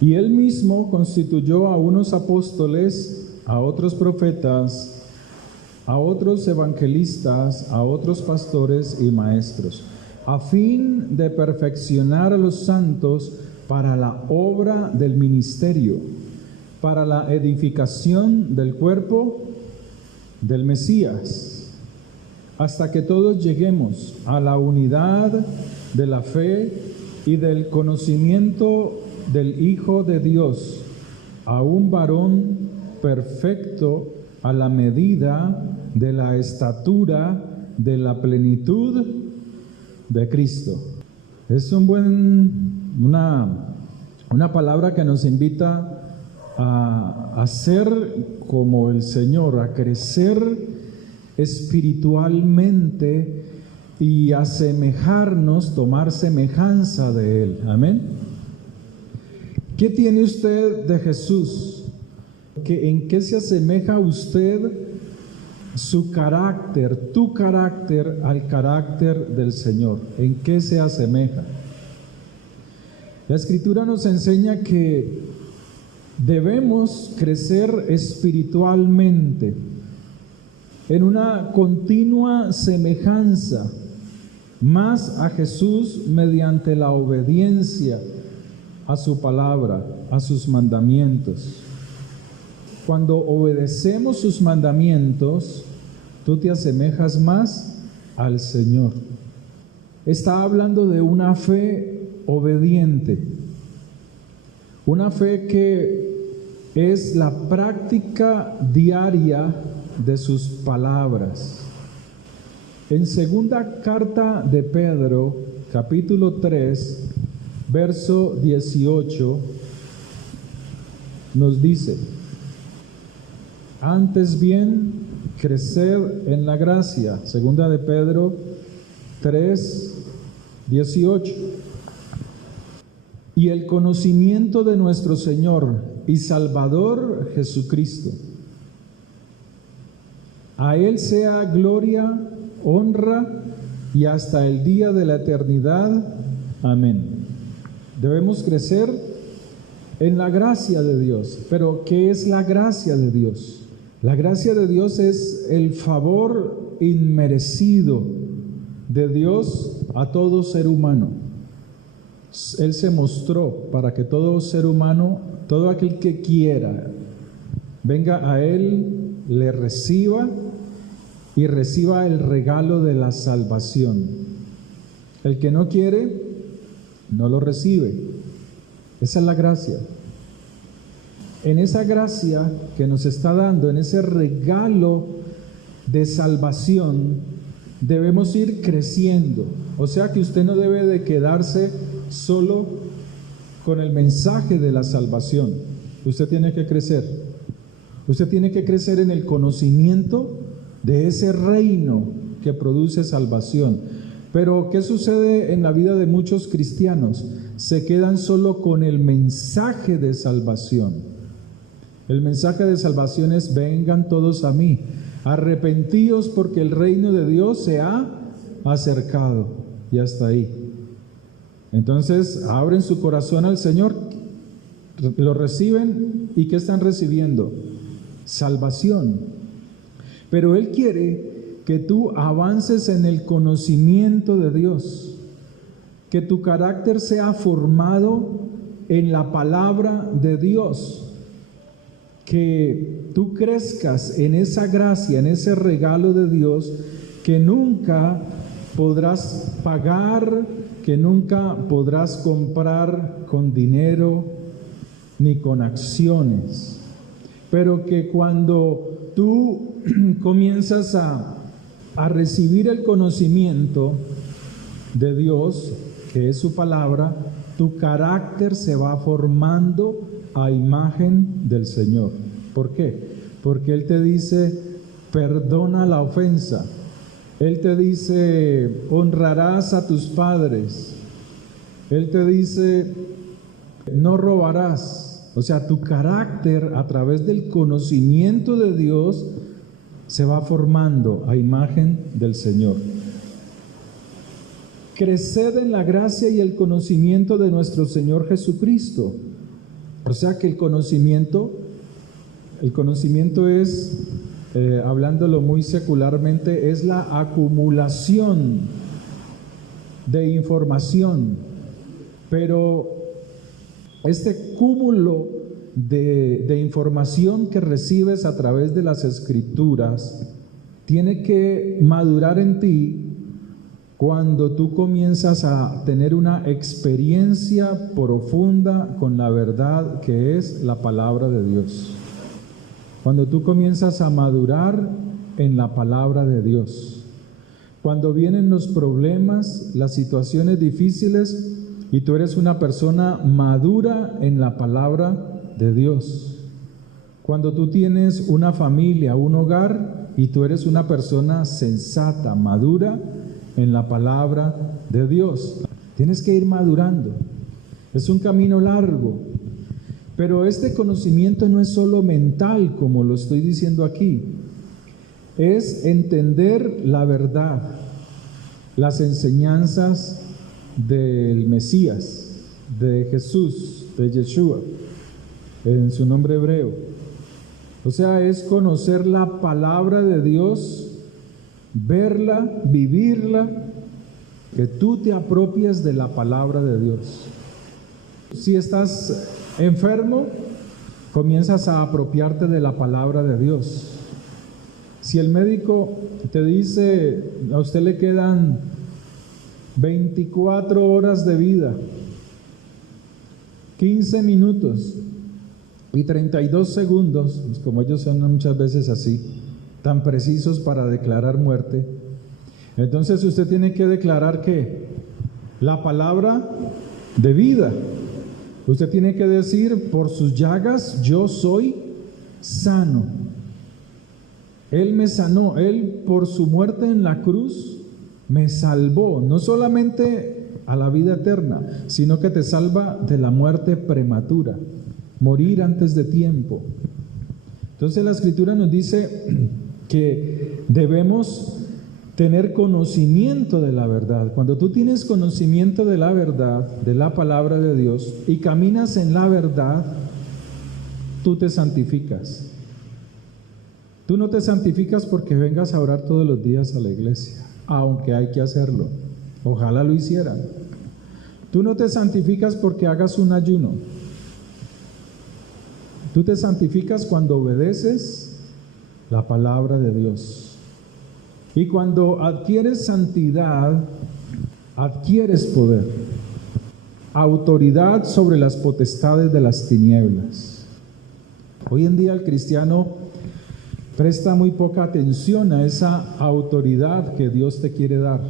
Y él mismo constituyó a unos apóstoles, a otros profetas, a otros evangelistas, a otros pastores y maestros, a fin de perfeccionar a los santos para la obra del ministerio, para la edificación del cuerpo del Mesías, hasta que todos lleguemos a la unidad de la fe y del conocimiento del Hijo de Dios, a un varón perfecto a la medida de la estatura de la plenitud de Cristo. Es una palabra que nos invita a ser como el Señor, a crecer espiritualmente y asemejarnos, tomar semejanza de Él. Amén. ¿Qué tiene usted de Jesús? ¿En qué se asemeja usted, su carácter, tu carácter, al carácter del Señor? ¿En qué se asemeja? La Escritura nos enseña que debemos crecer espiritualmente en una continua semejanza más a Jesús mediante la obediencia a su palabra, a sus mandamientos. Cuando obedecemos sus mandamientos, tú te asemejas más al Señor. Está hablando de una fe obediente, una fe que es la práctica diaria de sus palabras. En segunda carta de Pedro, capítulo 3, verso 18, nos dice: antes bien, crecer en la gracia. Segunda de Pedro 3, 18. Y el conocimiento de nuestro Señor y Salvador Jesucristo. A Él sea gloria, honra y hasta el día de la eternidad. Amén. Debemos crecer en la gracia de Dios. Pero ¿qué es la gracia de Dios? La gracia de Dios es el favor inmerecido de Dios a todo ser humano. Él se mostró para que todo ser humano, todo aquel que quiera, venga a Él, le reciba y reciba el regalo de la salvación. El que no quiere, no lo recibe. Esa es la gracia. En esa gracia que nos está dando, en ese regalo de salvación, debemos ir creciendo. O sea que usted no debe de quedarse solo con el mensaje de la salvación. Usted tiene que crecer. Usted tiene que crecer en el conocimiento de ese reino que produce salvación. Pero ¿qué sucede en la vida de muchos cristianos? Se quedan solo con el mensaje de salvación. El mensaje de salvación es: vengan todos a mí, arrepentíos porque el reino de Dios se ha acercado. Y hasta ahí. Entonces abren su corazón al Señor, lo reciben, ¿y qué están recibiendo? Salvación. Pero Él quiere que tú avances en el conocimiento de Dios, que tu carácter sea formado en la palabra de Dios, que tú crezcas en esa gracia, en ese regalo de Dios que nunca podrás pagar, que nunca podrás comprar con dinero ni con acciones, pero que cuando tú comienzas a recibir el conocimiento de Dios, que es su palabra, tu carácter se va formando a imagen del Señor. ¿Por qué? Porque Él te dice: perdona la ofensa. Él te dice: honrarás a tus padres. Él te dice: no robarás. O sea, tu carácter a través del conocimiento de Dios se va formando a imagen del Señor. Creced en la gracia y el conocimiento de nuestro Señor Jesucristo. O sea que el conocimiento es, hablándolo muy secularmente, es la acumulación de información. Pero este cúmulo de información que recibes a través de las Escrituras tiene que madurar en ti cuando tú comienzas a tener una experiencia profunda con la verdad que es la palabra de Dios. Cuando tú comienzas a madurar en la palabra de Dios. Cuando vienen los problemas, las situaciones difíciles y tú eres una persona madura en la palabra de Dios. Cuando tú tienes una familia, un hogar y tú eres una persona sensata, madura en la palabra de Dios. Tienes que ir madurando. Es un camino largo. Pero este conocimiento no es solo mental, como lo estoy diciendo aquí. Es entender la verdad, las enseñanzas del Mesías, de Jesús, de Yeshua, en su nombre hebreo. O sea, es conocer la palabra de Dios, verla, vivirla, que tú te apropies de la palabra de Dios. Si estás enfermo, comienzas a apropiarte de la palabra de Dios. Si el médico te dice, a usted le quedan 24 horas de vida, 15 minutos y 32 segundos, pues como ellos son muchas veces así, tan precisos para declarar muerte, entonces usted tiene que declarar que la palabra de vida. Usted tiene que decir, por sus llagas yo soy sano. Él me sanó, Él por su muerte en la cruz me salvó, no solamente a la vida eterna, sino que te salva de la muerte prematura, morir antes de tiempo. Entonces la Escritura nos dice que debemos tener conocimiento de la verdad. Cuando tú tienes conocimiento de la verdad, de la palabra de Dios, y caminas en la verdad, tú te santificas. Tú no te santificas porque vengas a orar todos los días a la iglesia, aunque hay que hacerlo. Ojalá lo hicieran. Tú no te santificas porque hagas un ayuno. Tú te santificas cuando obedeces la palabra de Dios. Y cuando adquieres santidad, adquieres poder, autoridad sobre las potestades de las tinieblas. Hoy en día el cristiano presta muy poca atención a esa autoridad que Dios te quiere dar.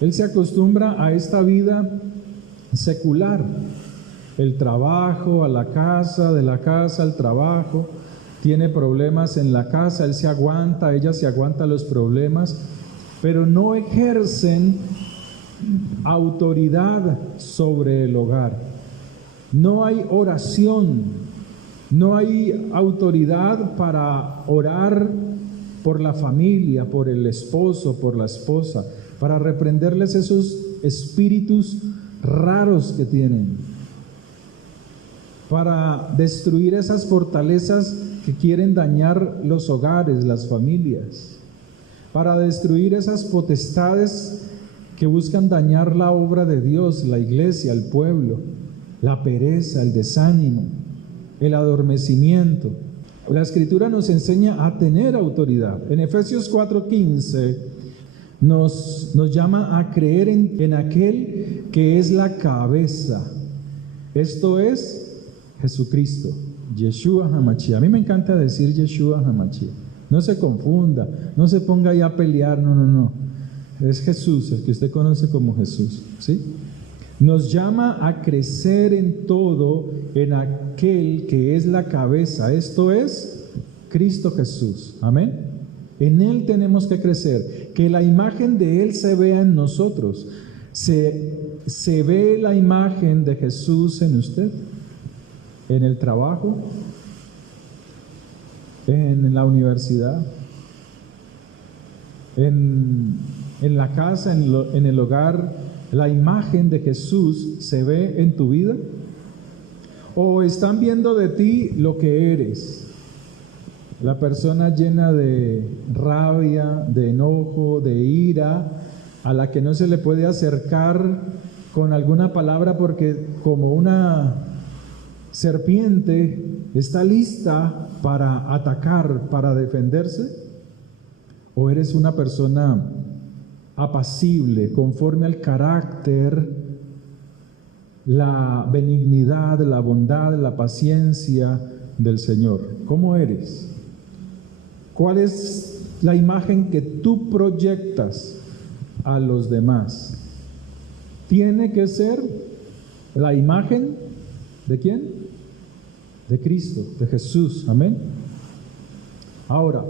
Él se acostumbra a esta vida secular, el trabajo, a la casa, de la casa al trabajo. Tiene problemas en la casa, él se aguanta, ella se aguanta los problemas, pero no ejercen autoridad sobre el hogar. No hay oración, no hay autoridad para orar por la familia, por el esposo, por la esposa, para reprenderles esos espíritus raros que tienen, para destruir esas fortalezas que quieren dañar los hogares, las familias, para destruir esas potestades que buscan dañar la obra de Dios, la iglesia, el pueblo, la pereza, el desánimo, el adormecimiento. La Escritura nos enseña a tener autoridad. En Efesios 4:15 nos llama a creer en aquel que es la cabeza. Esto es Jesucristo. Yeshua HaMashiach. A mí me encanta decir Yeshua HaMashiach. No se confunda, no se ponga ahí a pelear, no. Es Jesús, el que usted conoce como Jesús, ¿sí? Nos llama a crecer en todo en aquel que es la cabeza, esto es Cristo Jesús. Amén. En Él tenemos que crecer, que la imagen de Él se vea en nosotros. Se ve la imagen de Jesús en usted. En el trabajo, en la universidad, en la casa, en el hogar, la imagen de Jesús se ve en tu vida. o están viendo de ti lo que eres. La persona llena de rabia, de enojo, de ira, a la que no se le puede acercar con alguna palabra porque como una serpiente está lista para atacar, para defenderse. ¿O eres una persona apacible, conforme al carácter, la benignidad, la bondad, la paciencia del Señor? ¿Cómo eres? ¿Cuál es la imagen que tú proyectas a los demás? Tiene que ser la imagen ¿de quién? De Cristo, de Jesús. Amén. Ahora,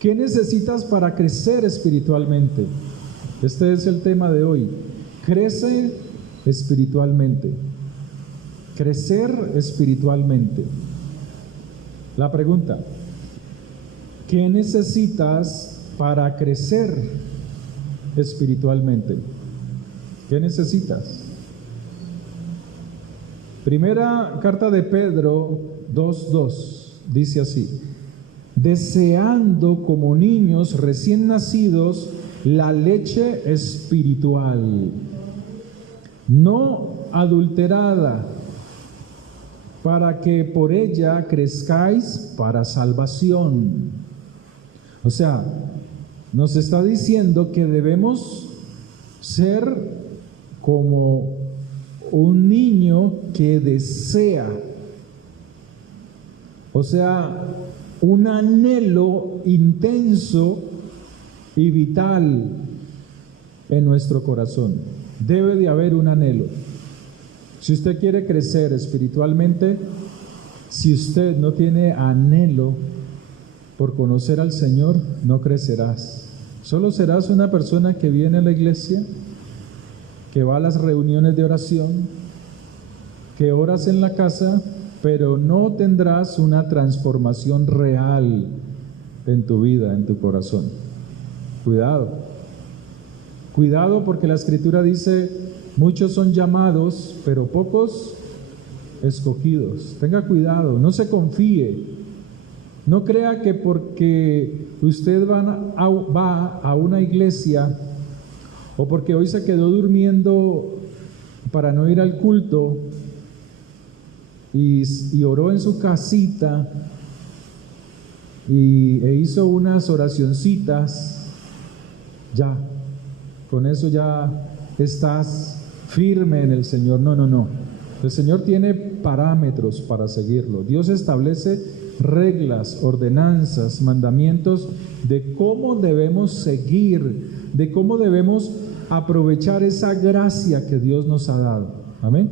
¿qué necesitas para crecer espiritualmente? Este es el tema de hoy. Crece espiritualmente. Crecer espiritualmente. La pregunta: ¿qué necesitas para crecer espiritualmente? ¿Qué necesitas? Primera carta de Pedro 2:2 dice así: deseando como niños recién nacidos la leche espiritual, no adulterada, para que por ella crezcáis para salvación. O sea, nos está diciendo que debemos ser como un niño que desea, o sea, un anhelo intenso y vital en nuestro corazón. Debe de haber un anhelo. Si usted quiere crecer espiritualmente, si usted no tiene anhelo por conocer al Señor, no crecerás. Solo serás una persona que viene a la iglesia, que va a las reuniones de oración, que oras en la casa, pero no tendrás una transformación real en tu vida, en tu corazón. Cuidado. Cuidado, porque la Escritura dice: muchos son llamados, pero pocos escogidos. Tenga cuidado, no se confíe. No crea que porque usted va a una iglesia, o porque hoy se quedó durmiendo para no ir al culto y oró en su casita e hizo unas oracioncitas, ya, con eso ya estás firme en el Señor. No, no, no. El Señor tiene parámetros para seguirlo. Dios establece reglas, ordenanzas, mandamientos de cómo debemos seguir, de cómo debemos aprovechar esa gracia que Dios nos ha dado. Amén.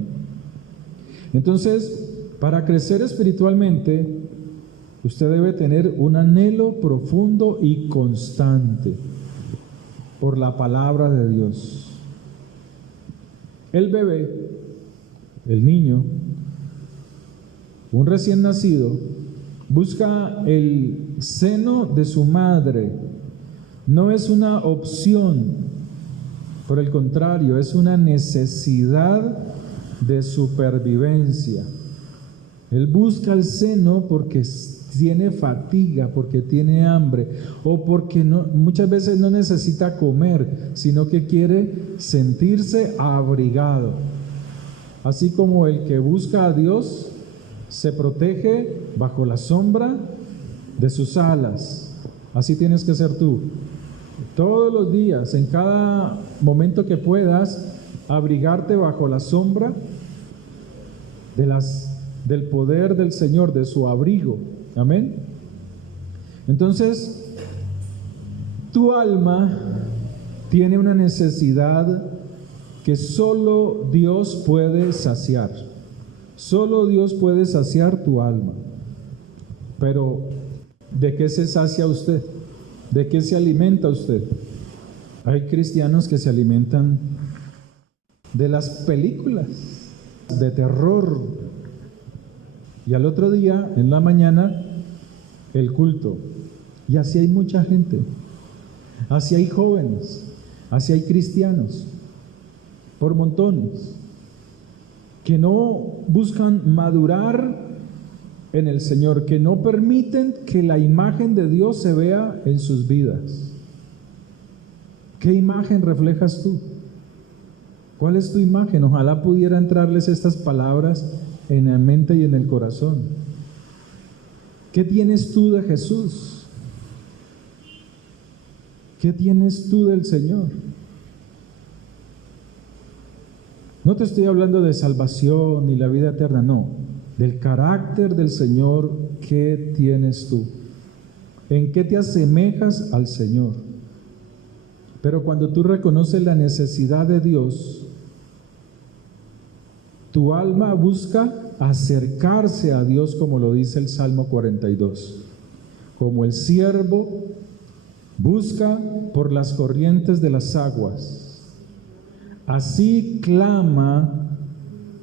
Entonces, para crecer espiritualmente, usted debe tener un anhelo profundo y constante por la palabra de Dios. El bebé, el niño, un recién nacido, busca el seno de su madre. No es una opción, por el contrario, es una necesidad de supervivencia. Él busca el seno porque tiene fatiga, porque tiene hambre, o porque muchas veces no necesita comer, sino que quiere sentirse abrigado. Así como el que busca a Dios se protege bajo la sombra de sus alas, así tienes que ser tú. Todos los días, en cada momento que puedas, abrigarte bajo la sombra del poder del Señor, de su abrigo. Amén. Entonces, tu alma tiene una necesidad que solo Dios puede saciar. Solo Dios puede saciar tu alma. Pero, ¿de qué se sacia usted? ¿De qué se alimenta usted? Hay cristianos que se alimentan de las películas de terror, y al otro día, en la mañana, el culto. Y así hay mucha gente, así hay jóvenes, así hay cristianos, por montones. que no buscan madurar en el Señor, que no permiten que la imagen de Dios se vea en sus vidas. ¿Qué imagen reflejas tú? ¿Cuál es tu imagen? Ojalá pudiera entrarles estas palabras en la mente y en el corazón. ¿Qué tienes tú de Jesús? ¿Qué tienes tú del Señor? No te estoy hablando de salvación ni la vida eterna, no. Del carácter del Señor, ¿qué tienes tú? ¿En qué te asemejas al Señor? Pero cuando tú reconoces la necesidad de Dios, tu alma busca acercarse a Dios, como lo dice el Salmo 42. Como el siervo busca por las corrientes de las aguas. Así clama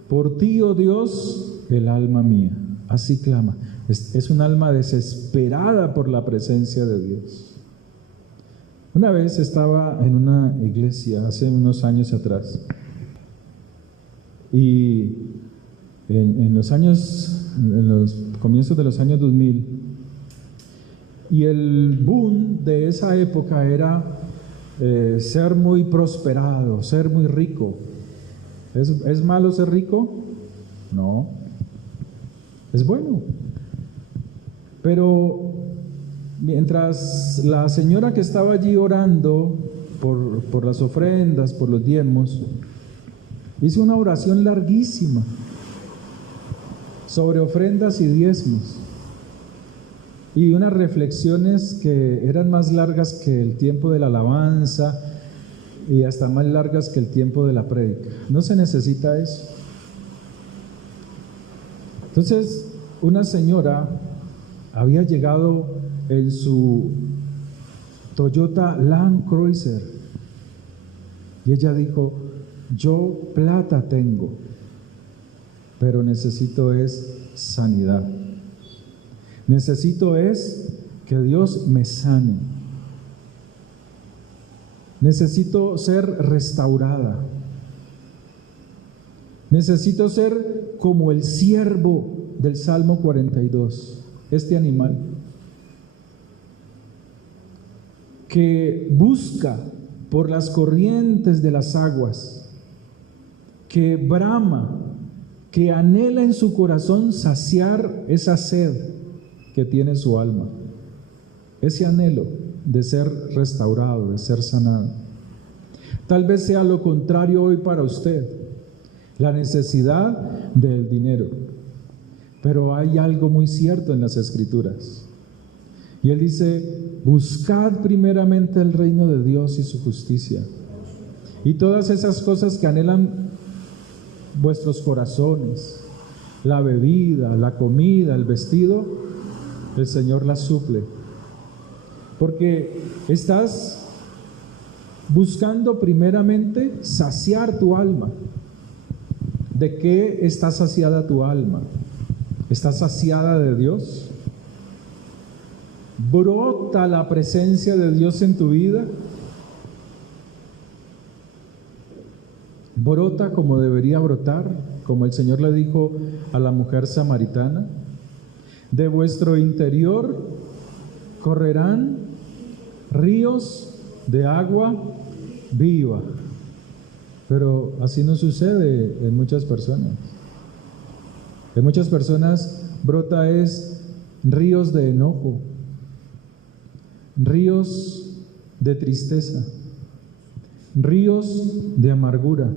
por ti, oh Dios, el alma mía. Así clama. Es un alma desesperada por la presencia de Dios. Una vez estaba en una iglesia, hace unos años atrás, y en los comienzos de los años 2000, y el boom de esa época era ser muy prosperado, ser muy rico. ¿Es malo ser rico? No, es bueno. Pero mientras la señora que estaba allí orando por las ofrendas, por los diezmos, hizo una oración larguísima sobre ofrendas y diezmos, y unas reflexiones que eran más largas que el tiempo de la alabanza y hasta más largas que el tiempo de la prédica. No se necesita eso. Entonces, una señora había llegado en su Toyota Land Cruiser y ella dijo: yo plata tengo, pero necesito es sanidad. Necesito es que Dios me sane. Necesito ser restaurada. Necesito ser como el siervo del Salmo 42, este animal que busca por las corrientes de las aguas, que brama, que anhela en su corazón saciar esa sed que tiene su alma, ese anhelo de ser restaurado, de ser sanado. Tal vez sea lo contrario hoy para usted, la necesidad del dinero, pero hay algo muy cierto en las Escrituras, y Él dice: buscad primeramente el reino de Dios y su justicia, y todas esas cosas que anhelan vuestros corazones, la bebida, la comida, el vestido, el Señor las suple, porque estás buscando primeramente saciar tu alma. ¿De qué está saciada tu alma? ¿Estás saciada de Dios? ¿Brota la presencia de Dios en tu vida? ¿Brota como debería brotar? Como el Señor le dijo a la mujer samaritana: de vuestro interior correrán ríos de agua viva. Pero así no sucede en muchas personas. En muchas personas brota es ríos de enojo, ríos de tristeza, ríos de amargura,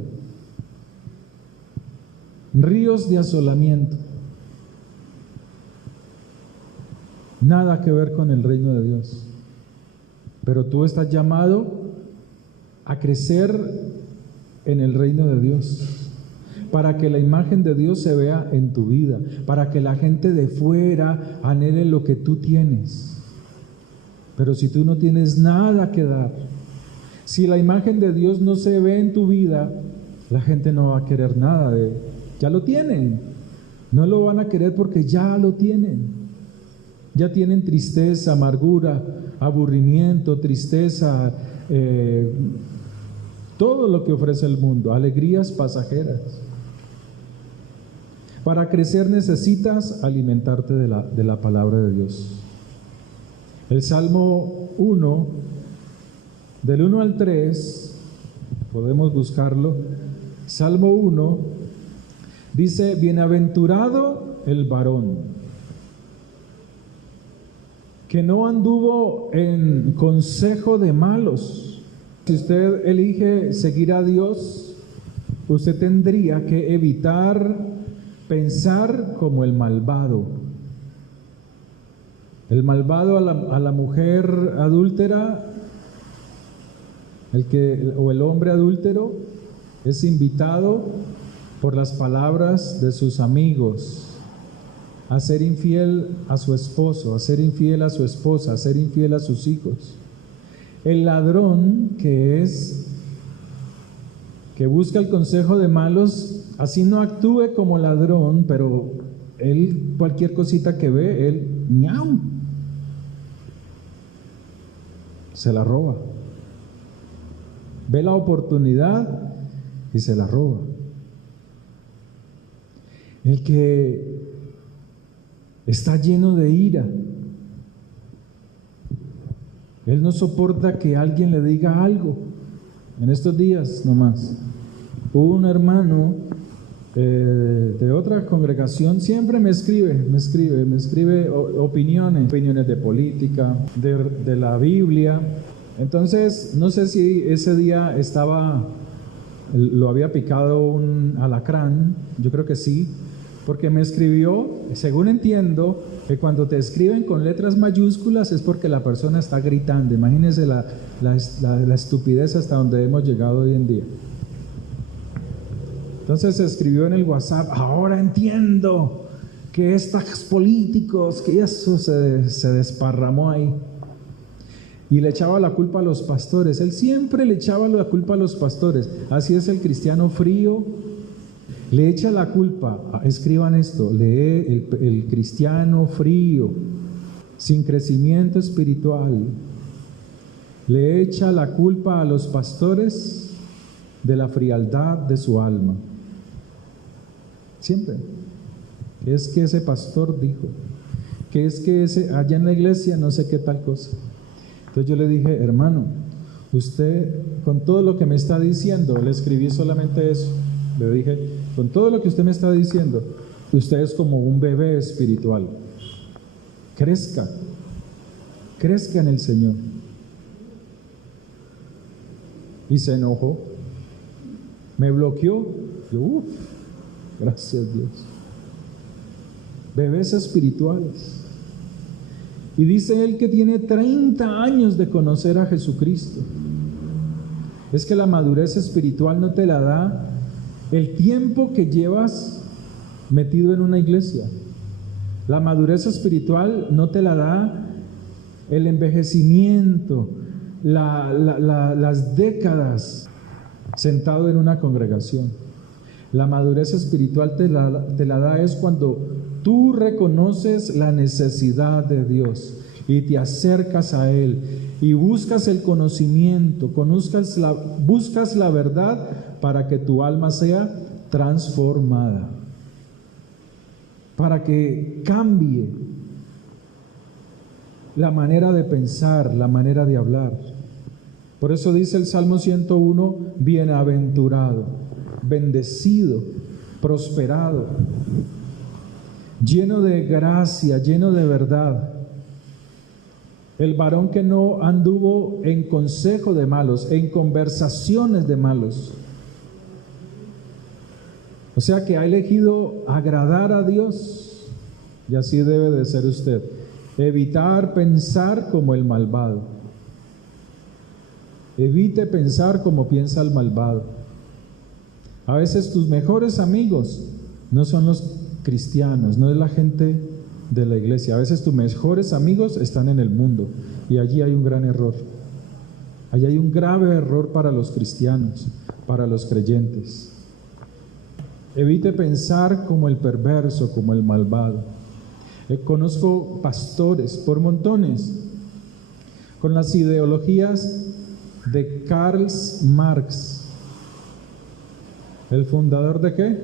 ríos de asolamiento. Nada que ver con el reino de Dios. Pero tú estás llamado a crecer en el reino de Dios, para que la imagen de Dios se vea en tu vida, para que la gente de fuera anhele lo que tú tienes. Pero si tú no tienes nada que dar, si la imagen de Dios no se ve en tu vida, la gente no va a querer nada de... Ya lo tienen, no lo van a querer porque ya lo tienen. Ya tienen tristeza, amargura, aburrimiento, tristeza, todo lo que ofrece el mundo, alegrías pasajeras. Para crecer necesitas alimentarte de la palabra de Dios. El Salmo 1, del 1 al 3, podemos buscarlo. Salmo 1 dice: bienaventurado el varón que no anduvo en consejo de malos. Si usted elige seguir a Dios, usted tendría que evitar pensar como el malvado. El malvado a la mujer adúltera, o el hombre adúltero, es invitado por las palabras de sus amigos a ser infiel a su esposo, a ser infiel a su esposa, a ser infiel a sus hijos. El ladrón que busca el consejo de malos, así no actúe como ladrón, pero él cualquier cosita que ve, él ¡miau!, se la roba. Ve la oportunidad y se la roba. El que está lleno de ira, él no soporta que alguien le diga algo. En estos días nomás hubo un hermano de otra congregación, siempre me escribe opiniones de política, de la Biblia. Entonces, no sé si ese día lo había picado un alacrán, yo creo que sí, porque me escribió, según entiendo, que cuando te escriben con letras mayúsculas es porque la persona está gritando. Imagínense la estupidez hasta donde hemos llegado hoy en día. Entonces se escribió en el WhatsApp: ahora entiendo que estos políticos, que eso se desparramó ahí. Y le echaba la culpa a los pastores. Él siempre le echaba la culpa a los pastores. Así es el cristiano frío. Le echa la culpa, escriban esto, el cristiano frío, sin crecimiento espiritual, le echa la culpa a los pastores de la frialdad de su alma. Siempre. Es que ese pastor dijo, que es que allá en la iglesia no sé qué tal cosa. Entonces yo le dije: hermano, usted con todo lo que me está diciendo, le escribí solamente eso, le dije: con todo lo que usted me está diciendo, usted es como un bebé espiritual. Crezca en el Señor. Y se enojó, me bloqueó. Yo, gracias Dios. Bebés espirituales. Y dice él que tiene 30 años de conocer a Jesucristo. Es que la madurez espiritual no te la da el tiempo que llevas metido en una iglesia. La madurez espiritual no te la da el envejecimiento, las décadas sentado en una congregación. La madurez espiritual te la da es cuando tú reconoces la necesidad de Dios y te acercas a Él y buscas el conocimiento, buscas la verdad para que tu alma sea transformada, para que cambie la manera de pensar, la manera de hablar. Por eso dice el Salmo 101, bienaventurado, bendecido, prosperado, lleno de gracia, lleno de verdad. El varón que no anduvo en consejo de malos, en conversaciones de malos. O sea que ha elegido agradar a Dios, y así debe de ser usted. Evitar pensar como el malvado. Evite pensar como piensa el malvado. A veces tus mejores amigos no son los cristianos, no es la gente de la iglesia. A veces tus mejores amigos están en el mundo, y allí hay un gran error. Allí hay un grave error para los cristianos, para los creyentes. Evite pensar como el perverso, como el malvado. Conozco pastores por montones con las ideologías de Karl Marx. ¿El fundador de qué?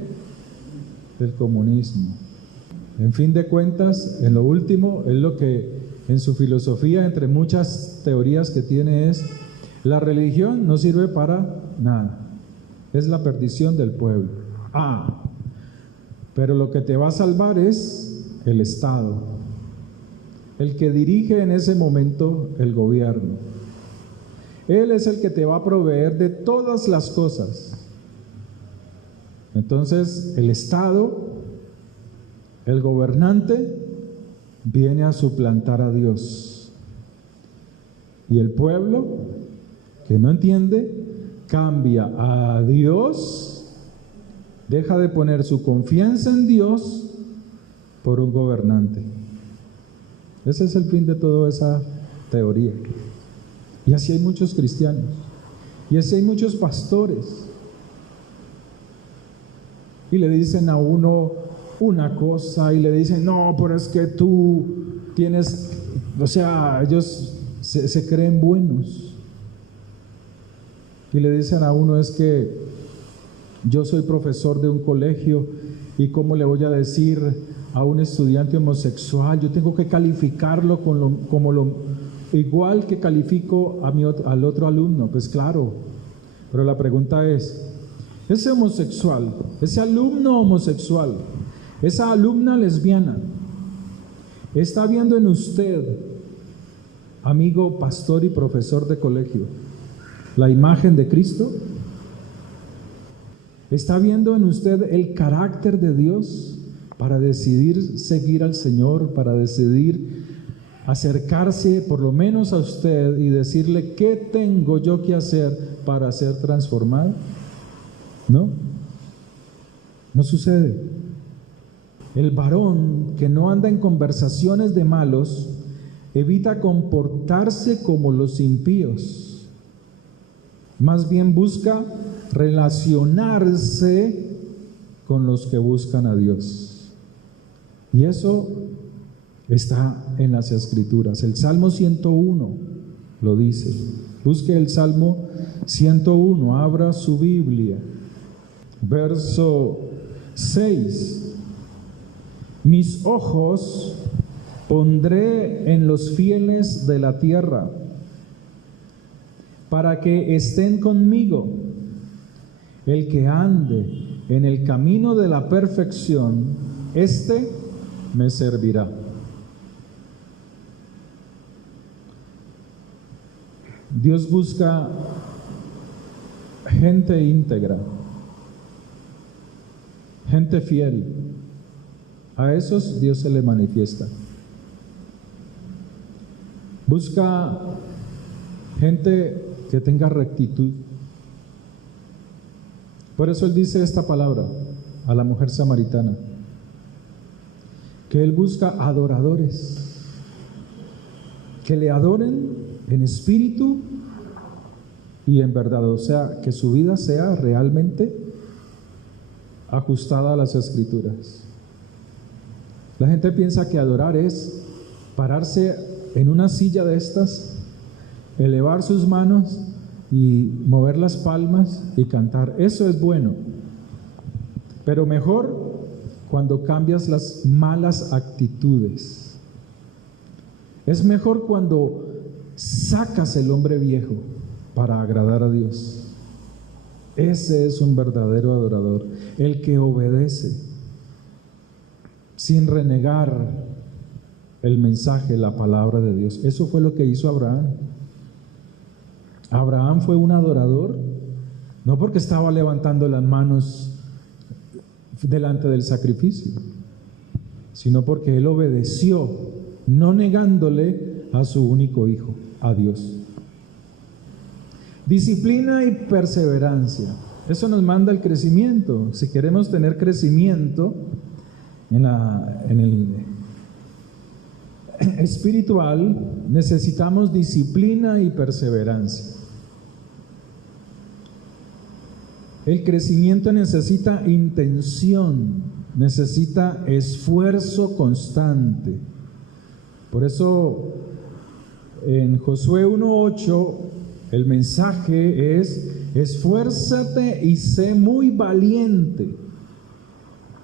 del comunismo. En fin de cuentas, en lo último, es lo que en su filosofía, entre muchas teorías que tiene, es la religión no sirve para nada, es la perdición del pueblo. Pero lo que te va a salvar es el Estado, el que dirige en ese momento el gobierno. Él es el que te va a proveer de todas las cosas. Entonces, el Estado, el gobernante, viene a suplantar a Dios. Y el pueblo, que no entiende, cambia a Dios, deja de poner su confianza en Dios por un gobernante. Ese es el fin de toda esa teoría. Y así hay muchos cristianos, y así hay muchos pastores. Y le dicen a uno una cosa y le dicen, no, pero es que tú tienes, o sea, ellos se creen buenos. Y le dicen a uno, es que yo soy profesor de un colegio y cómo le voy a decir a un estudiante homosexual, yo tengo que calificarlo igual que califico al otro alumno. Pues claro, pero la pregunta es, ese homosexual, ese alumno homosexual, esa alumna lesbiana, ¿está viendo en usted, amigo pastor y profesor de colegio, la imagen de Cristo? ¿Está viendo en usted el carácter de Dios para decidir seguir al Señor, para decidir acercarse por lo menos a usted y decirle qué tengo yo que hacer para ser transformado? No, no sucede. El varón que no anda en conversaciones de malos evita comportarse como los impíos. Más bien busca relacionarse con los que buscan a Dios. Y eso está en las Escrituras. El Salmo 101 lo dice. Busque el Salmo 101, abra su Biblia. Verso 6. Mis ojos pondré en los fieles de la tierra, para que estén conmigo. El que ande en el camino de la perfección, éste me servirá. Dios busca gente íntegra, gente fiel. A esos Dios se le manifiesta. Busca gente que tenga rectitud. Por eso Él dice esta palabra a la mujer samaritana, que Él busca adoradores, que le adoren en espíritu y en verdad, o sea, que su vida sea realmente ajustada a las Escrituras. La gente piensa que adorar es pararse en una silla de estas, elevar sus manos y mover las palmas y cantar. Eso es bueno, pero mejor cuando cambias las malas actitudes. Es mejor cuando sacas el hombre viejo para agradar a Dios. Ese es un verdadero adorador, el que obedece sin renegar el mensaje, la palabra de Dios. Eso fue lo que hizo Abraham. Abraham fue un adorador, no porque estaba levantando las manos delante del sacrificio, sino porque él obedeció, no negándole a su único hijo, a Dios. Disciplina y perseverancia. Eso nos manda el crecimiento. Si queremos tener crecimiento en el espiritual, necesitamos disciplina y perseverancia. El crecimiento necesita intención, necesita esfuerzo constante. Por eso en Josué 1:8 el mensaje es: esfuérzate y sé muy valiente.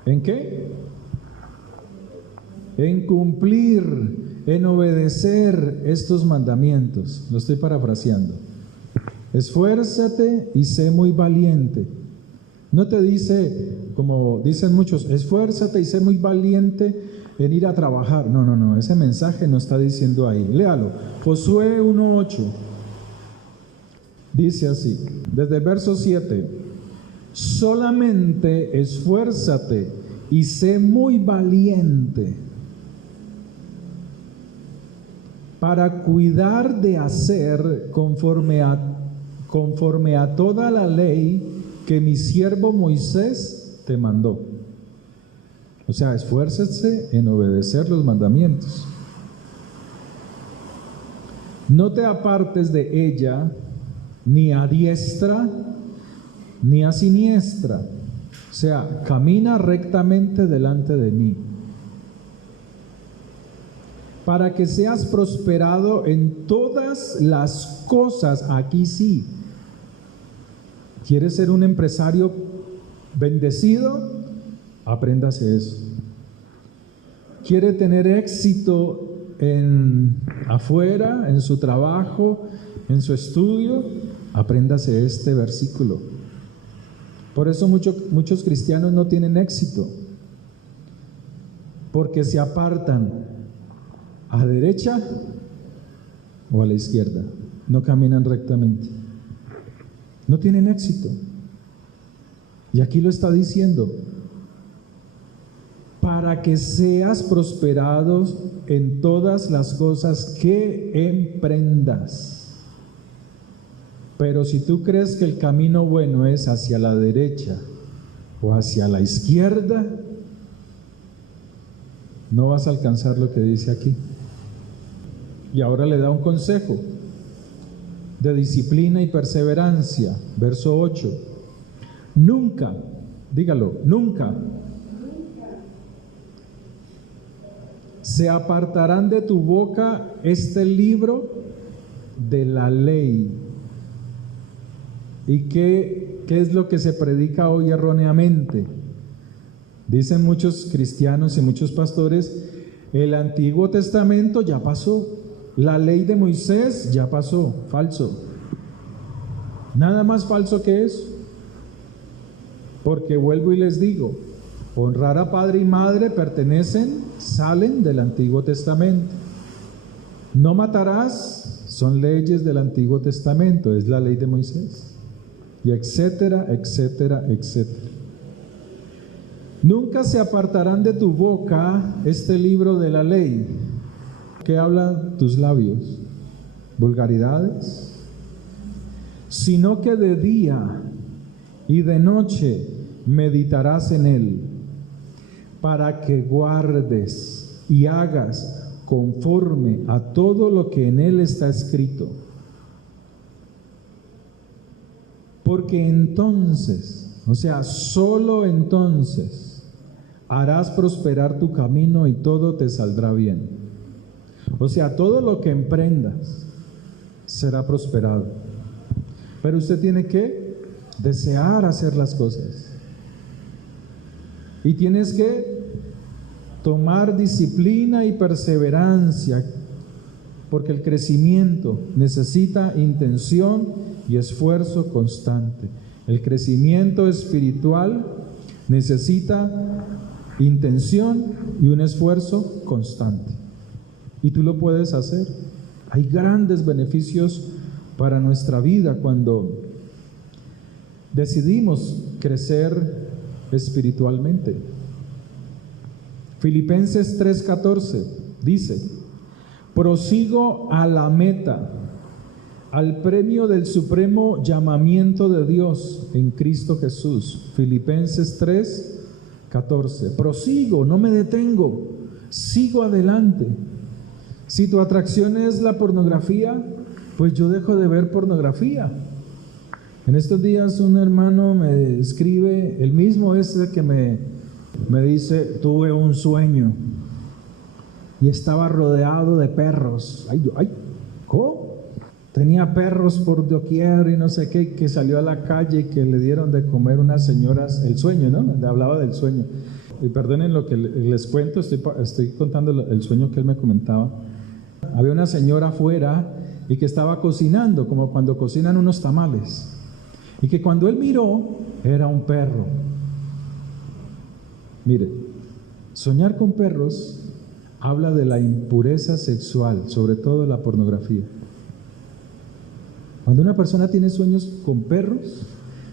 ¿En qué? En cumplir, en obedecer estos mandamientos. Lo estoy parafraseando. Esfuérzate y sé muy valiente. No te dice, como dicen muchos, esfuérzate y sé muy valiente en ir a trabajar. No, no, no, ese mensaje no está diciendo ahí. Léalo. Josué 1:8. Dice así, desde el verso 7. Solamente esfuérzate y sé muy valiente para cuidar de hacer conforme a toda la ley que mi siervo Moisés te mandó. O sea, esfuércese en obedecer los mandamientos. No te apartes de ella ni a diestra ni a siniestra. O sea, camina rectamente delante de mí, para que seas prosperado en todas las cosas. Aquí sí. ¿Quieres ser un empresario bendecido? Apréndase eso. ¿Quiere tener éxito afuera, en su trabajo, en su estudio? Apréndase este versículo. Por eso muchos cristianos no tienen éxito, porque se apartan a derecha o a la izquierda, no caminan rectamente, no tienen éxito. Y aquí lo está diciendo, para que seas prosperado en todas las cosas que emprendas. Pero si tú crees que el camino bueno es hacia la derecha o hacia la izquierda, no vas a alcanzar lo que dice aquí. Y ahora le da un consejo de disciplina y perseverancia. Verso 8. Nunca, dígalo, nunca se apartarán de tu boca este libro de la ley. ¿Y qué es lo que se predica hoy erróneamente? Dicen muchos cristianos y muchos pastores, el Antiguo Testamento ya pasó, la ley de Moisés ya pasó. Falso. Nada más falso que eso. Porque vuelvo y les digo, honrar a padre y madre salen del Antiguo Testamento. No matarás, son leyes del Antiguo Testamento, es la ley de Moisés. Y etcétera, etcétera, etcétera. Nunca se apartarán de tu boca este libro de la ley. ¿Qué hablan tus labios? ¿Vulgaridades? Sino que de día y de noche meditarás en él, para que guardes y hagas conforme a todo lo que en él está escrito. Porque entonces, o sea, solo entonces, harás prosperar tu camino y todo te saldrá bien. O sea, todo lo que emprendas será prosperado. Pero usted tiene que desear hacer las cosas. Y tienes que tomar disciplina y perseverancia, porque el crecimiento necesita intención y esfuerzo constante. El crecimiento espiritual necesita intención y un esfuerzo constante. Y tú lo puedes hacer. Hay grandes beneficios para nuestra vida cuando decidimos crecer espiritualmente. Filipenses 3:14 dice: prosigo a la meta, al premio del supremo llamamiento de Dios en Cristo Jesús. Filipenses 3:14. Prosigo, no me detengo, sigo adelante. Si tu atracción es la pornografía, pues yo dejo de ver pornografía. En estos días un hermano me escribe, el mismo que me dice, tuve un sueño y estaba rodeado de perros. ¿Cómo? Tenía perros por doquier y no sé qué, que salió a la calle y que le dieron de comer unas señoras, el sueño, ¿no? Le hablaba del sueño. Y perdonen lo que les cuento, estoy contando el sueño que él me comentaba. Había una señora afuera y que estaba cocinando, como cuando cocinan unos tamales. Y que cuando él miró, era un perro. Mire, soñar con perros habla de la impureza sexual, sobre todo la pornografía. Cuando una persona tiene sueños con perros,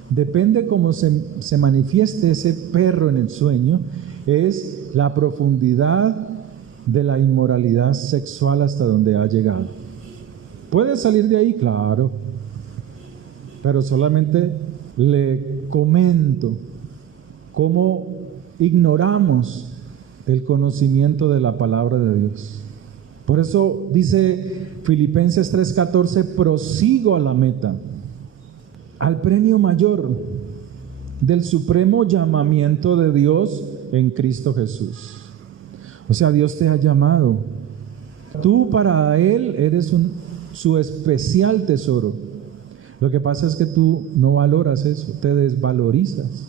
depende cómo se manifieste ese perro en el sueño, es la profundidad de la inmoralidad sexual hasta donde ha llegado. ¿Puede salir de ahí? Claro, pero solamente le comento cómo ignoramos el conocimiento de la palabra de Dios. Por eso dice Filipenses 3:14, prosigo a la meta, al premio mayor del supremo llamamiento de Dios en Cristo Jesús. O sea, Dios te ha llamado. Tú para Él eres su especial tesoro. Lo que pasa es que tú no valoras eso, te desvalorizas.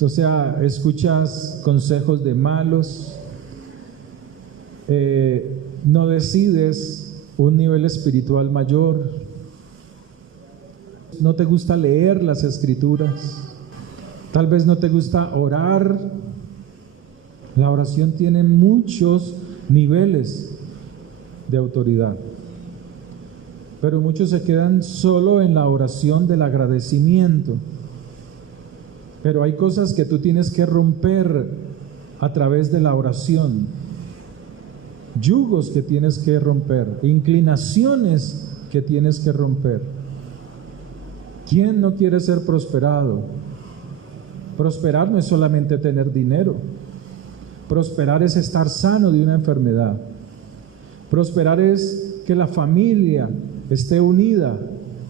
O sea, escuchas consejos de malos, no decides un nivel espiritual mayor, no te gusta leer las escrituras, tal vez no te gusta orar. La oración tiene muchos niveles de autoridad, pero muchos se quedan solo en la oración del agradecimiento. Pero hay cosas que tú tienes que romper a través de la oración, yugos que tienes que romper, inclinaciones que tienes que romper. ¿Quién no quiere ser prosperado? Prosperar no es solamente tener dinero. Prosperar es estar sano de una enfermedad. Prosperar es que la familia esté unida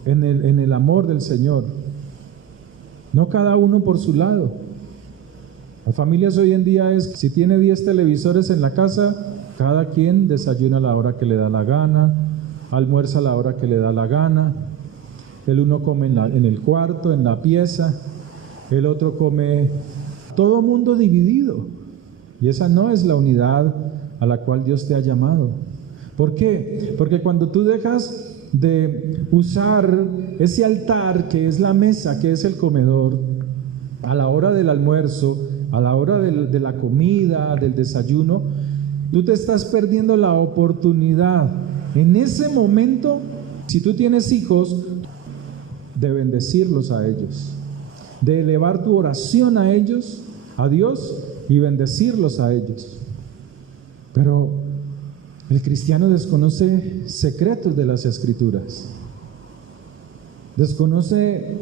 en el amor del Señor. No cada uno por su lado. Las familias hoy en día es, si tiene 10 televisores en la casa, cada quien desayuna a la hora que le da la gana, almuerza a la hora que le da la gana. El uno come en el cuarto, en la pieza, el otro come, todo mundo dividido. Y esa no es la unidad a la cual Dios te ha llamado. ¿Por qué? Porque cuando tú dejas de usar ese altar que es la mesa, que es el comedor, a la hora del almuerzo, a la hora de la comida, del desayuno, tú te estás perdiendo la oportunidad en ese momento, si tú tienes hijos, de bendecirlos a ellos, de elevar tu oración a ellos, a Dios, y bendecirlos a ellos. Pero el cristiano desconoce secretos de las Escrituras, desconoce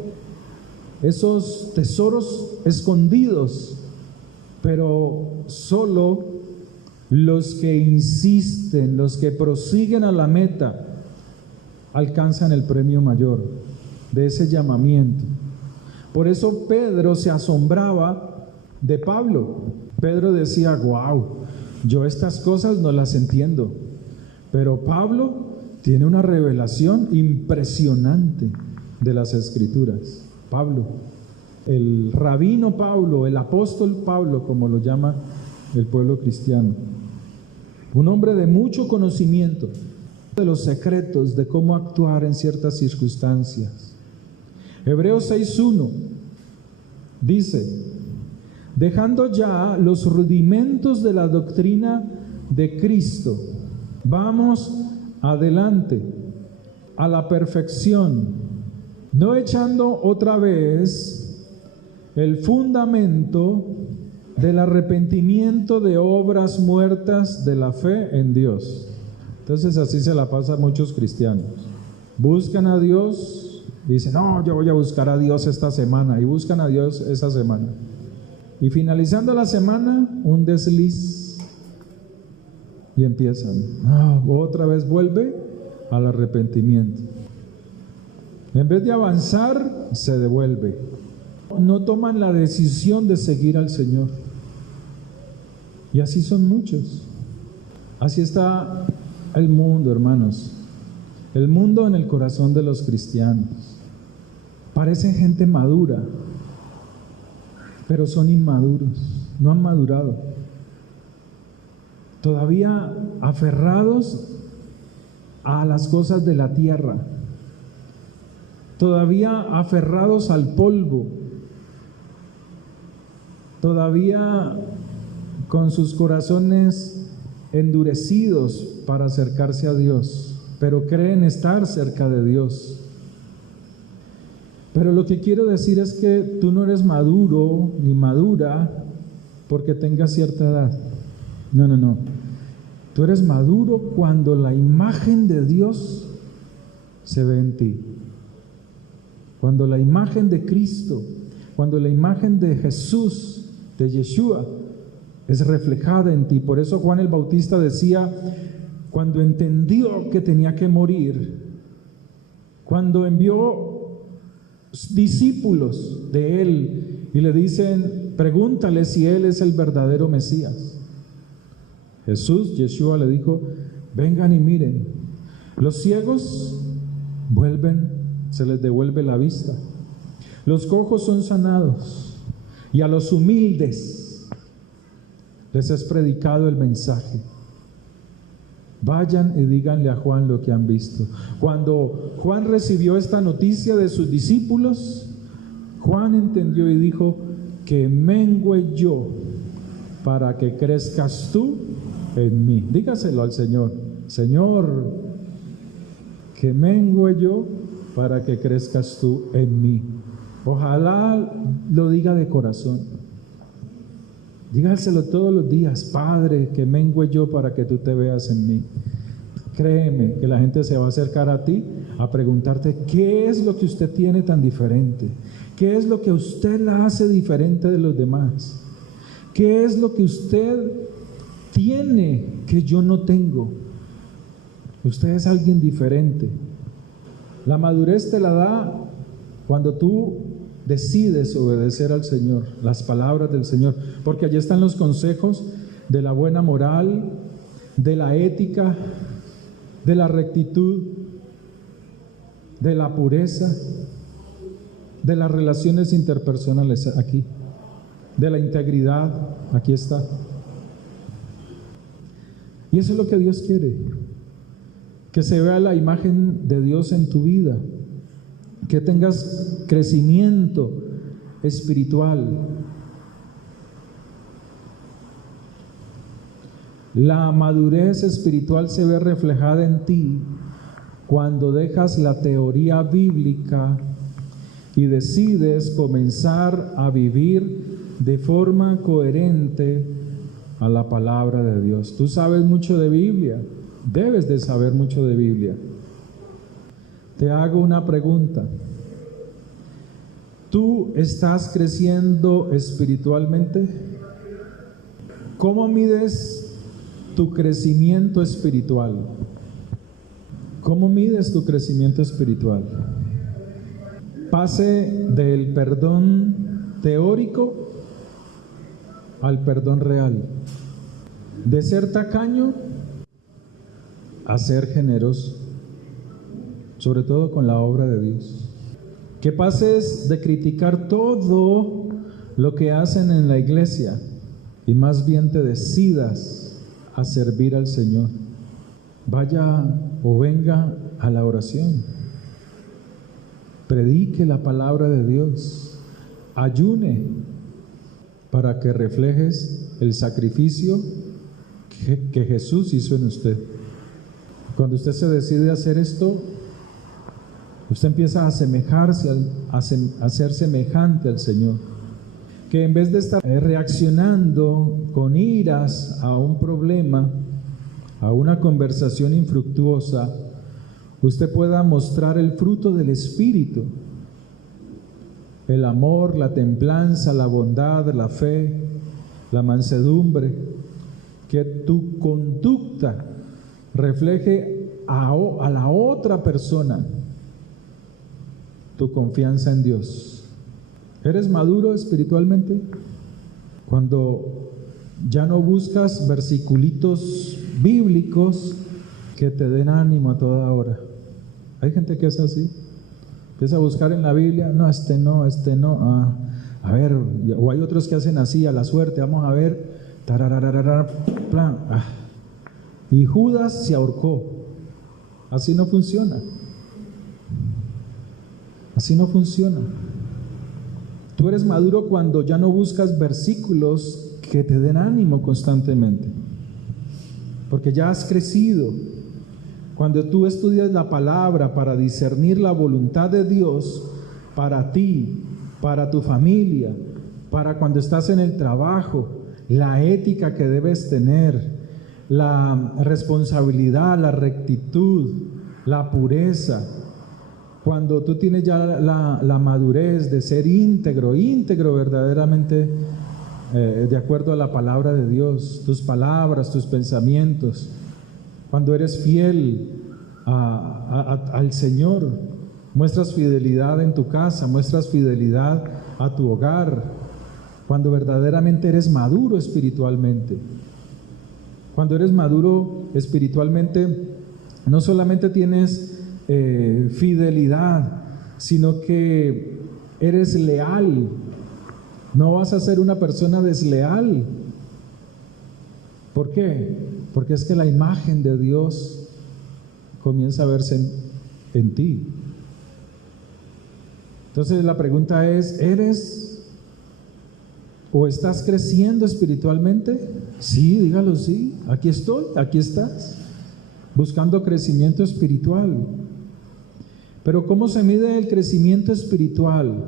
esos tesoros escondidos, pero solo los que insisten, los que prosiguen a la meta, alcanzan el premio mayor de ese llamamiento. Por eso Pedro se asombraba de Pablo. Pedro decía, wow, yo estas cosas no las entiendo, pero Pablo tiene una revelación impresionante de las Escrituras. Pablo, el rabino Pablo, el apóstol Pablo, como lo llama el pueblo cristiano, un hombre de mucho conocimiento de los secretos de cómo actuar en ciertas circunstancias. Hebreos 6:1 dice, dejando ya los rudimentos de la doctrina de Cristo, vamos adelante a la perfección, no echando otra vez el fundamento del arrepentimiento de obras muertas de la fe en Dios. Entonces así se la pasa a muchos cristianos. Buscan a Dios, dicen, no, yo voy a buscar a Dios esta semana, y buscan a Dios esa semana. Y finalizando la semana, un desliz, y empiezan, otra vez vuelve al arrepentimiento. En vez de avanzar, se devuelve. No toman la decisión de seguir al Señor. Y así son muchos. Así está el mundo, hermanos. El mundo en el corazón de los cristianos. Parecen gente madura. pero son inmaduros, no han madurado. Todavía aferrados a las cosas de la tierra, todavía aferrados al polvo, todavía con sus corazones endurecidos para acercarse a Dios, pero creen estar cerca de Dios. Pero lo que quiero decir es que tú no eres maduro ni madura porque tengas cierta edad. No. Tú eres maduro cuando la imagen de Dios se ve en ti. Cuando la imagen de Cristo, cuando la imagen de Jesús, de Yeshua, es reflejada en ti. Por eso Juan el Bautista decía, cuando entendió que tenía que morir, cuando envió discípulos de él y le dicen, pregúntale si él es el verdadero Mesías. Jesús, Yeshua, le dijo, vengan y miren. Los ciegos vuelven, se les devuelve la vista. Los cojos son sanados y a los humildes les es predicado el mensaje. Vayan y díganle a Juan lo que han visto. Cuando Juan recibió esta noticia de sus discípulos, Juan entendió y dijo, que mengüe yo para que crezcas tú en mí. Dígaselo al Señor, Señor, que mengüe yo para que crezcas tú en mí. Ojalá lo diga de corazón. Dígaselo todos los días, Padre, que mengüe yo para que tú te veas en mí. Créeme que la gente se va a acercar a ti a preguntarte qué es lo que usted tiene tan diferente, qué es lo que a usted la hace diferente de los demás, qué es lo que usted tiene que yo no tengo. Usted es alguien diferente. La madurez te la da cuando tú decides obedecer al Señor, las palabras del Señor, porque allí están los consejos de la buena moral, de la ética, de la rectitud, de la pureza, de las relaciones interpersonales aquí, de la integridad, aquí está. Y eso es lo que Dios quiere, que se vea la imagen de Dios en tu vida, que tengas crecimiento espiritual. La madurez espiritual se ve reflejada en ti cuando dejas la teoría bíblica y decides comenzar a vivir de forma coherente a la palabra de Dios. Tú sabes mucho de Biblia, debes de saber mucho de Biblia. Te hago una pregunta. ¿Tú estás creciendo espiritualmente? ¿Cómo mides tu crecimiento espiritual? ¿Cómo mides tu crecimiento espiritual? Pase del perdón teórico al perdón real. De ser tacaño a ser generoso, sobre todo con la obra de Dios. Que pases de criticar todo lo que hacen en la iglesia y más bien te decidas a servir al Señor. Vaya o venga a la oración, predique la palabra de Dios, ayune para que reflejes el sacrificio que Jesús hizo en usted. Cuando usted se decide a hacer esto, usted empieza a asemejarse, a ser semejante al Señor. Que en vez de estar reaccionando con iras a un problema, a una conversación infructuosa, usted pueda mostrar el fruto del Espíritu: el amor, la templanza, la bondad, la fe, la mansedumbre. Que tu conducta refleje a la otra persona tu confianza en Dios. ¿Eres maduro espiritualmente? Cuando ya no buscas versiculitos bíblicos que te den ánimo a toda hora. Hay gente que es así. Empieza a buscar en la Biblia, no, este no, A ver, o hay otros que hacen así a la suerte, vamos a ver, tarararara, plan. Y Judas se ahorcó. Así no funciona. Así no funciona. Tú eres maduro cuando ya no buscas versículos que te den ánimo constantemente, porque ya has crecido. Cuando tú estudias la palabra para discernir la voluntad de Dios para ti, para tu familia, para cuando estás en el trabajo, la ética que debes tener, la responsabilidad, la rectitud, la pureza. Cuando tú tienes ya la madurez de ser íntegro verdaderamente de acuerdo a la palabra de Dios, tus palabras, tus pensamientos, cuando eres fiel al Señor, muestras fidelidad en tu casa, muestras fidelidad a tu hogar, cuando verdaderamente eres maduro espiritualmente. Cuando eres maduro espiritualmente, no solamente tienes fidelidad, sino que eres leal. No vas a ser una persona desleal. ¿Por qué? Porque es que la imagen de Dios comienza a verse en ti. Entonces la pregunta es, ¿eres o estás creciendo espiritualmente? Sí, dígalo, sí. Aquí estoy, aquí estás, buscando crecimiento espiritual. Pero ¿cómo se mide el crecimiento espiritual?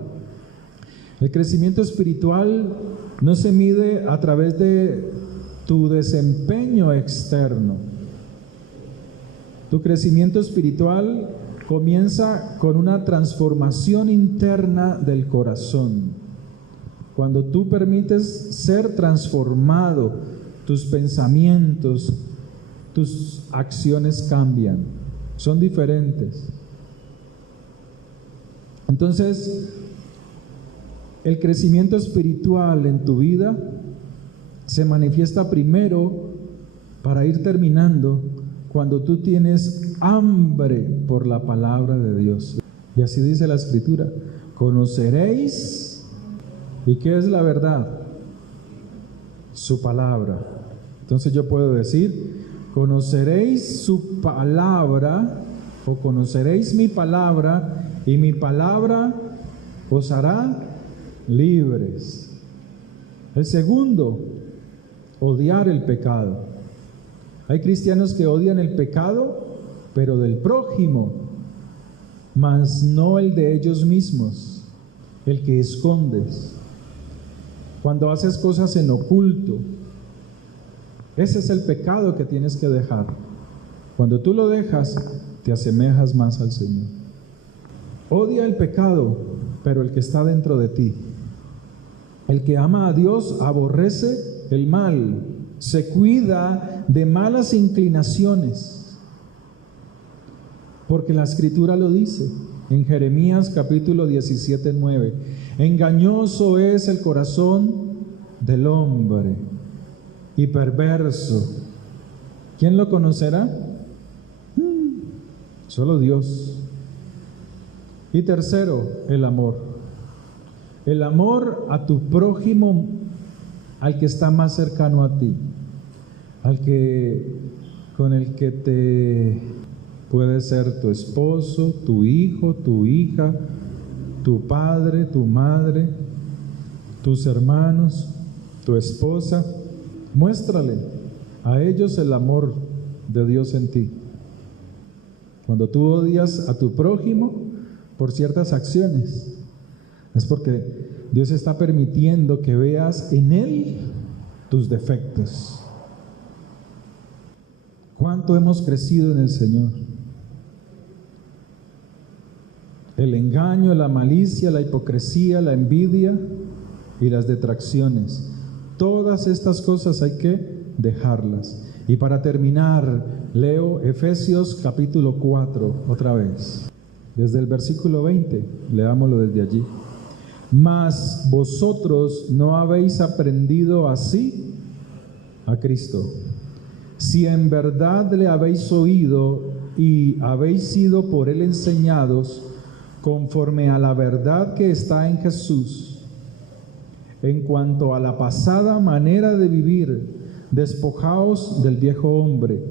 El crecimiento espiritual no se mide a través de tu desempeño externo. Tu crecimiento espiritual comienza con una transformación interna del corazón. Cuando tú permites ser transformado, tus pensamientos, tus acciones cambian, son diferentes. Entonces, el crecimiento espiritual en tu vida se manifiesta primero, para ir terminando, cuando tú tienes hambre por la palabra de Dios. Y así dice la Escritura: conoceréis. ¿Y qué es la verdad? Su palabra. Entonces yo puedo decir: conoceréis su palabra, o conoceréis mi palabra, y mi palabra os hará libres. El segundo, odiar el pecado. Hay cristianos que odian el pecado, pero del prójimo, mas no el de ellos mismos, el que escondes. Cuando haces cosas en oculto, ese es el pecado que tienes que dejar. Cuando tú lo dejas, te asemejas más al Señor. Odia el pecado, pero el que está dentro de ti. El que ama a Dios aborrece el mal, se cuida de malas inclinaciones, porque la Escritura lo dice en Jeremías capítulo 17:9: engañoso es el corazón del hombre y perverso. ¿Quién lo conocerá? Solo Dios. Y tercero, el amor. El amor a tu prójimo, al que está más cercano a ti, con el que te puede ser tu esposo, tu hijo, tu hija, tu padre, tu madre, tus hermanos, tu esposa. Muéstrale a ellos el amor de Dios en ti. Cuando tú odias a tu prójimo por ciertas acciones, es porque Dios está permitiendo que veas en él tus defectos. ¿Cuánto hemos crecido en el Señor? El engaño, la malicia, la hipocresía, la envidia y las detracciones. Todas estas cosas hay que dejarlas. Y para terminar, leo Efesios capítulo 4 otra vez. Desde el versículo 20, leámoslo desde allí. Mas vosotros no habéis aprendido así a Cristo, si en verdad le habéis oído y habéis sido por él enseñados conforme a la verdad que está en Jesús, en cuanto a la pasada manera de vivir, despojaos del viejo hombre,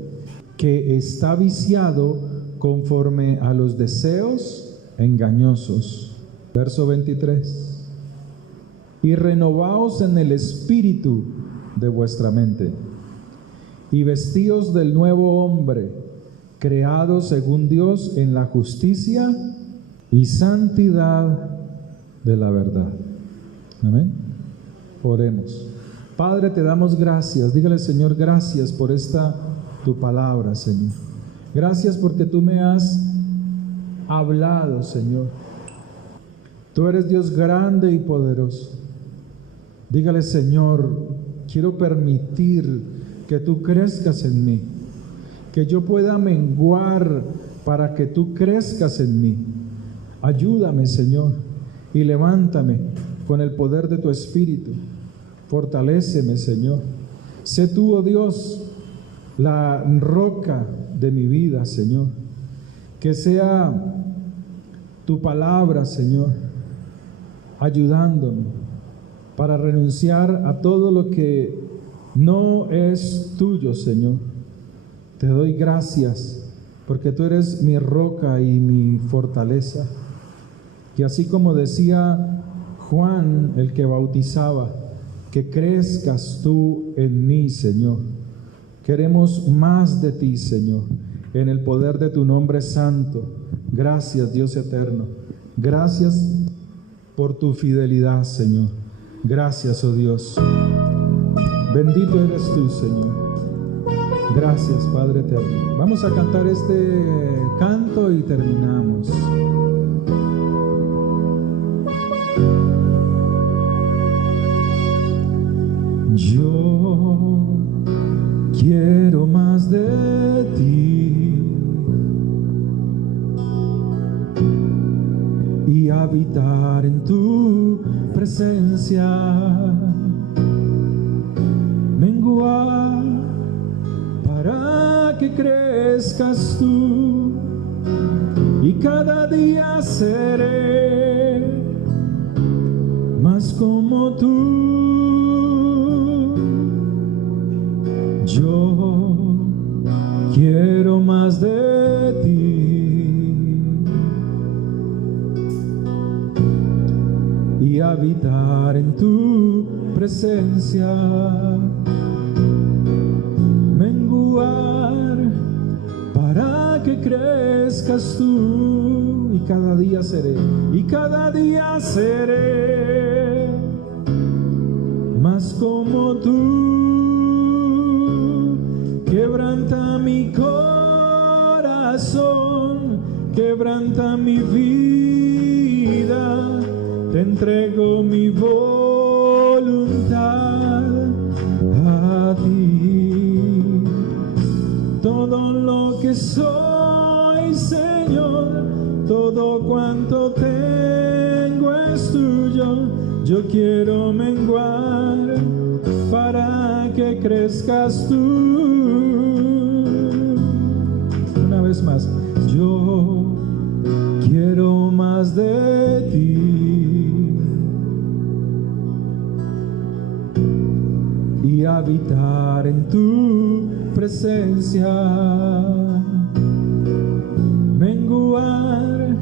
que está viciado conforme a los deseos engañosos. Verso 23. Y renovaos en el espíritu de vuestra mente, y vestíos del nuevo hombre, creado según Dios en la justicia y santidad de la verdad. Amén. Oremos. Padre, te damos gracias. Dígale, Señor, gracias por esta tu palabra, Señor. Gracias porque tú me has hablado, Señor. Tú eres Dios grande y poderoso. Dígale, Señor, quiero permitir que tú crezcas en mí, que yo pueda menguar para que tú crezcas en mí. Ayúdame, Señor, y levántame con el poder de tu Espíritu. Fortaléceme, Señor. Sé tú, oh Dios, la roca de mi vida, Señor. Que sea tu palabra, Señor, ayudándome para renunciar a todo lo que no es tuyo, Señor. Te doy gracias porque tú eres mi roca y mi fortaleza. Y así como decía Juan, el que bautizaba, que crezcas tú en mí, Señor. Queremos más de ti, Señor, en el poder de tu nombre santo. Gracias, Dios eterno. Gracias por tu fidelidad, Señor. Gracias, oh Dios. Bendito eres tú, Señor. Gracias, Padre eterno. Vamos a cantar este canto y terminamos. Yo quiero más de ti y habitar en tu presencia, menguar para que crezcas tú, y cada día seré más como tú. Yo quiero más de ti y habitar en tu presencia, menguar para que crezcas tú, y cada día seré más como tú. Quebranta mi corazón, quebranta mi vida, te entrego mi voluntad a ti. Todo lo que soy, Señor, todo cuanto tengo es tuyo. Yo quiero menguar para que crezcas tú. Una vez más, yo quiero más de ti y habitar en tu presencia, menguar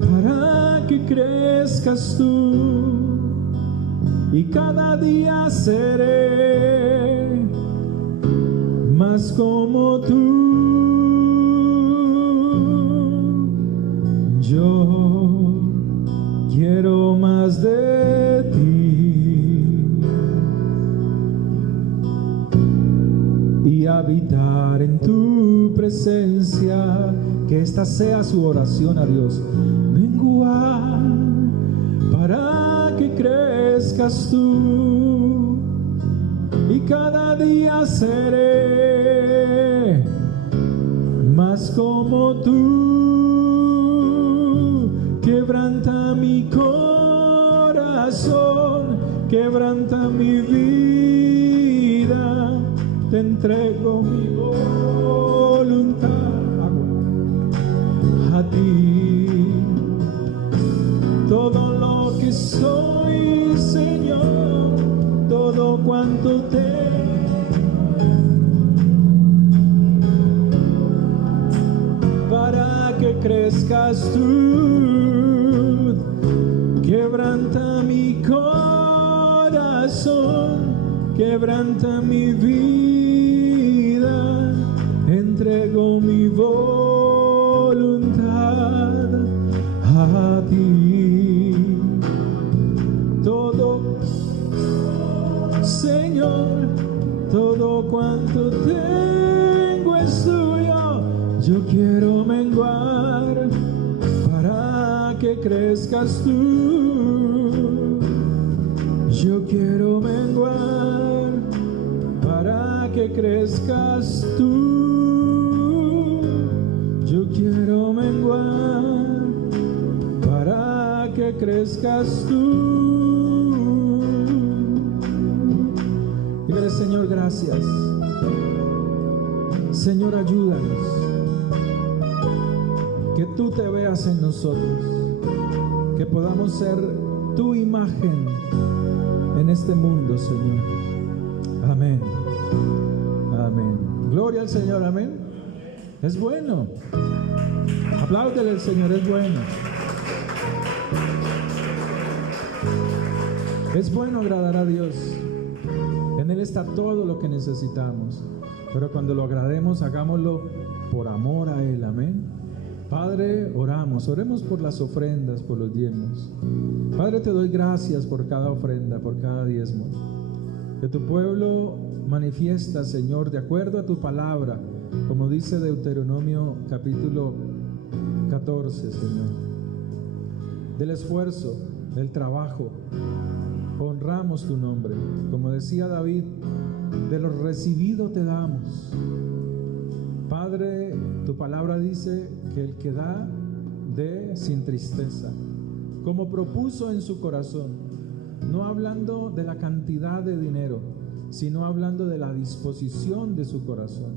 para que crezcas tú, y cada día seré más como tú. Yo quiero más de ti y habitar en tu presencia. Que esta sea su oración a Dios. Menguar para que crezcas tú, y cada día seré más como tú. Quebranta mi corazón, quebranta mi vida, te entrego mi voluntad a ti. Todo lo que soy, Señor, cuánto te para que crezcas tú. Quebranta mi corazón, quebranta mi vida, entrego mi voluntad a ti. Todo, Señor, todo cuanto tengo es tuyo. Yo quiero menguar para que crezcas tú. Yo quiero menguar para que crezcas tú. Yo quiero menguar para que crezcas tú. Dígale, Señor, gracias. Señor, ayúdanos. Que tú te veas en nosotros, que podamos ser tu imagen en este mundo, Señor. Amén. Amén. Gloria al Señor, amén. Es bueno. Apláudele al Señor, es bueno. Es bueno agradar a Dios. En Él está todo lo que necesitamos. Pero cuando lo agrademos, hagámoslo por amor a Él, amén. Padre, oremos por las ofrendas, por los diezmos. Padre, te doy gracias por cada ofrenda, por cada diezmo. Que tu pueblo manifiesta, Señor, de acuerdo a tu palabra, como dice Deuteronomio capítulo 14, Señor. Del esfuerzo, del trabajo, honramos tu nombre. Como decía David, de lo recibido te damos. Padre, tu palabra dice que el que da, dé sin tristeza, como propuso en su corazón, no hablando de la cantidad de dinero, sino hablando de la disposición de su corazón,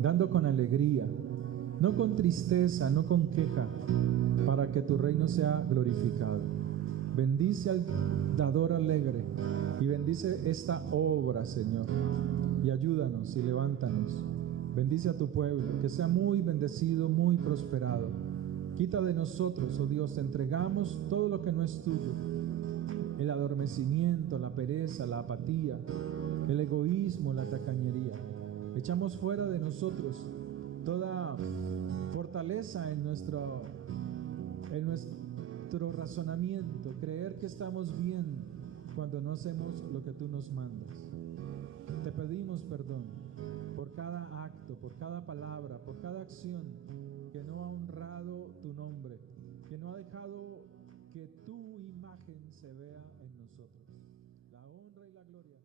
dando con alegría, no con tristeza, no con queja, para que tu reino sea glorificado. Bendice al dador alegre y bendice esta obra, Señor, y ayúdanos y levántanos. Bendice a tu pueblo, que sea muy bendecido, muy prosperado. Quita de nosotros, oh Dios, te entregamos todo lo que no es tuyo. El adormecimiento, la pereza, la apatía, el egoísmo, la tacañería. Echamos fuera de nosotros toda fortaleza en nuestro razonamiento, creer que estamos bien cuando no hacemos lo que tú nos mandas. Te pedimos perdón por cada acto, por cada palabra, por cada acción que no ha honrado tu nombre, que no ha dejado que tu imagen se vea en nosotros. La honra y la gloria